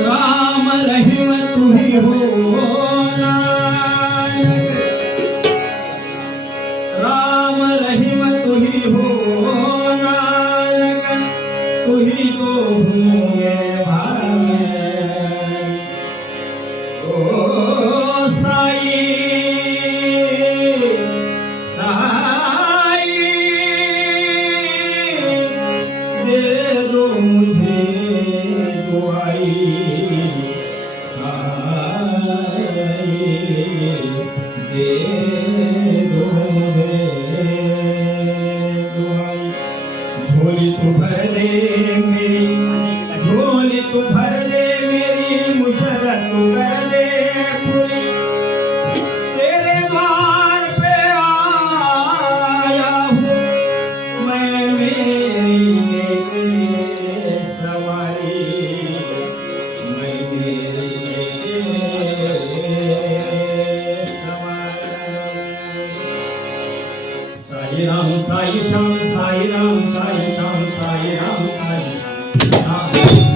राम रहीम तू ही हो नानक, राम रहीम तू ही हो नानक, तू ही तो हूँ मेरे भाग्य। ओ साई साई दे दो मुझे दुआई, साई दे दो मुझे दुआई। झोली तू भर दे मेरी, झोली तू भर दे मेरी, मुशर्रत तू कर दे पूरी। तेरे द्वार पे आया हूँ मैं मेरी लेके सवारी, मैं मेरी लेके सवारी। साई राम साई श्याम, साई राम साई श्याम, साई राम साई श्याम।